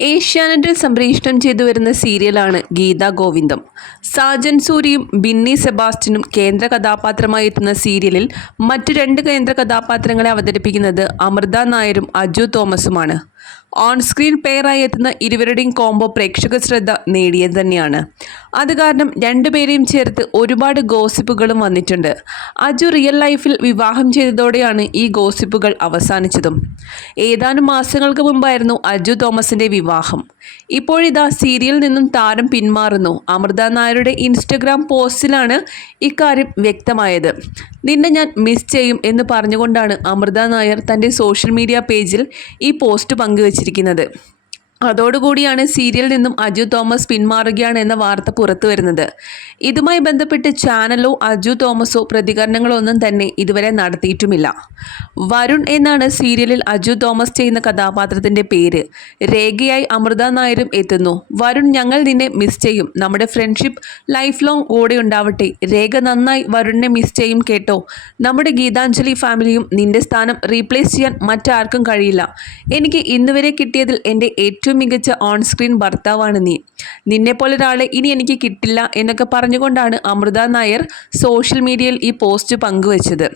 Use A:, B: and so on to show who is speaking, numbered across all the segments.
A: ഏഷ്യാനെറ്റിൽ സംപ്രേഷണം ചെയ്തു വരുന്ന സീരിയലാണ് ഗീതാ ഗോവിന്ദം. സാജൻ സൂരിയും ബിന്നി സെബാസ്റ്റിനും കേന്ദ്ര കഥാപാത്രമായി എത്തുന്ന സീരിയലിൽ മറ്റു രണ്ട് കേന്ദ്ര കഥാപാത്രങ്ങളെ അവതരിപ്പിക്കുന്നത് അമൃത നായരും അജു തോമസുമാണ്. ഓൺ സ്ക്രീൻ പെയറായി എത്തുന്ന ഇരുവരുടെയും കോംബോ പ്രേക്ഷക ശ്രദ്ധ നേടിയത് തന്നെയാണ്. അത് കാരണം രണ്ടുപേരെയും ചേർത്ത് ഒരുപാട് ഗോസിപ്പുകളും വന്നിട്ടുണ്ട്. അജു റിയൽ ലൈഫിൽ വിവാഹം ചെയ്തതോടെയാണ് ഈ ഗോസിപ്പുകൾ അവസാനിച്ചതും. ഏതാനും മാസങ്ങൾക്ക് മുമ്പായിരുന്നു അജു തോമസിന്റെ വിവാഹം. ഇപ്പോഴിതാ സീരിയലിൽ നിന്നും താരം പിന്മാറുന്നു. അമൃത നായരുടെ ഇൻസ്റ്റഗ്രാം പോസ്റ്റിലാണ് ഇക്കാര്യം വ്യക്തമായത്. നിന്നെ ഞാൻ മിസ് ചെയ്യും എന്ന് പറഞ്ഞുകൊണ്ടാണ് അമൃത നായർ തന്റെ സോഷ്യൽ മീഡിയ പേജിൽ ഈ പോസ്റ്റ് പങ്കുവച്ചിരിക്കുന്നത്. അതോടുകൂടിയാണ് സീരിയലിൽ നിന്നും അജു തോമസ് പിന്മാറുകയാണ് എന്ന വാർത്ത പുറത്തു വരുന്നത്. ഇതുമായി ബന്ധപ്പെട്ട് ചാനലോ അജു തോമസോ പ്രതികരണങ്ങളോ ഒന്നും തന്നെ ഇതുവരെ നടത്തിയിട്ടുമില്ല. വരുൺ എന്നാണ് സീരിയലിൽ അജു തോമസ് ചെയ്യുന്ന കഥാപാത്രത്തിന്റെ പേര്. രേഖയായി അമൃത നായരും എത്തുന്നു. വരുൺ ഞങ്ങൾ നിന്നെ മിസ് ചെയ്യും. നമ്മുടെ ഫ്രണ്ട്ഷിപ്പ് ലൈഫ് ലോങ് കൂടെ ഉണ്ടാവട്ടെ രേഖ നന്നായി വരുണിനെ മിസ് ചെയ്യും കേട്ടോ. നമ്മുടെ ഗീതാഞ്ജലി ഫാമിലിയും നിന്റെ സ്ഥാനം റീപ്ലേസ് ചെയ്യാൻ മറ്റാർക്കും കഴിയില്ല. എനിക്ക് ഇന്നുവരെ കിട്ടിയതിൽ എന്റെ ഏറ്റവും മികച്ച ഓൺ സ്ക്രീൻ ഭർത്താവാണ് നീ. ഒരാളെ ഇനി എനിക്ക് കിട്ടില്ല എന്നൊക്കെ പറഞ്ഞുകൊണ്ടാണ് അമൃത നായർ സോഷ്യൽ മീഡിയയിൽ ഈ പോസ്റ്റ് പങ്കുവച്ചത്.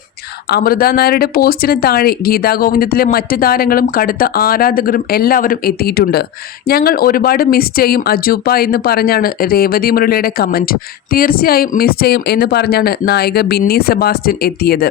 A: അമൃത നായരുടെ പോസ്റ്റിന് താഴെ ഗീതാ ഗോവിന്ദത്തിലെ മറ്റ് താരങ്ങളും കടുത്ത ആരാധകരും എല്ലാവരും എത്തിയിട്ടുണ്ട്. ഞങ്ങൾ ഒരുപാട് മിസ് ചെയ്യും അജൂപ്പ എന്ന് പറഞ്ഞാണ് രേവതി മുരളിയുടെ കമന്റ് തീർച്ചയായും മിസ് ചെയ്യും എന്ന് പറഞ്ഞാണ് നായിക ബിന്നി സെബാസ്റ്റ്യൻ എത്തിയത്.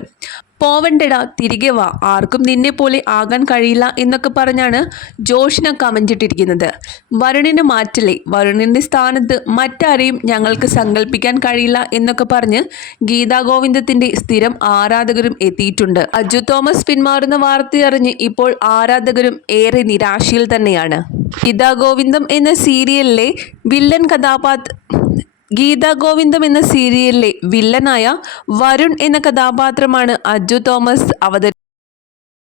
A: പോവണ്ടടാ തിരികെ വാ. ആർക്കും നിന്നെ പോലെ ആകാൻ കഴിയില്ല എന്നൊക്കെ പറഞ്ഞാണ് ജോഷിന കമന്റ് ഇട്ടിരിക്കുന്നത്. വരുണിന് മാറ്റില്ലേ? വരുണിന്റെ സ്ഥാനത്ത് മറ്റാരെയും ഞങ്ങൾക്ക് സങ്കല്പിക്കാൻ കഴിയില്ല എന്നൊക്കെ പറഞ്ഞ് ഗീതാ ഗോവിന്ദത്തിന്റെ സ്ഥിരം ആരാധകരും എത്തിയിട്ടുണ്ട്. അജു തോമസ് പിന്മാറുന്ന വാർത്തയറിഞ്ഞ് ഇപ്പോൾ ആരാധകരും ഏറെ നിരാശയിൽ തന്നെയാണ്. ഗീതാ ഗോവിന്ദം എന്ന സീരിയലിലെ വില്ലൻ കഥാപാത്ര ഗീതാ ഗോവിന്ദം എന്ന സീരിയലിലെ വില്ലനായ വരുൺ എന്ന കഥാപാത്രമാണ് അജു തോമസ് അവതരി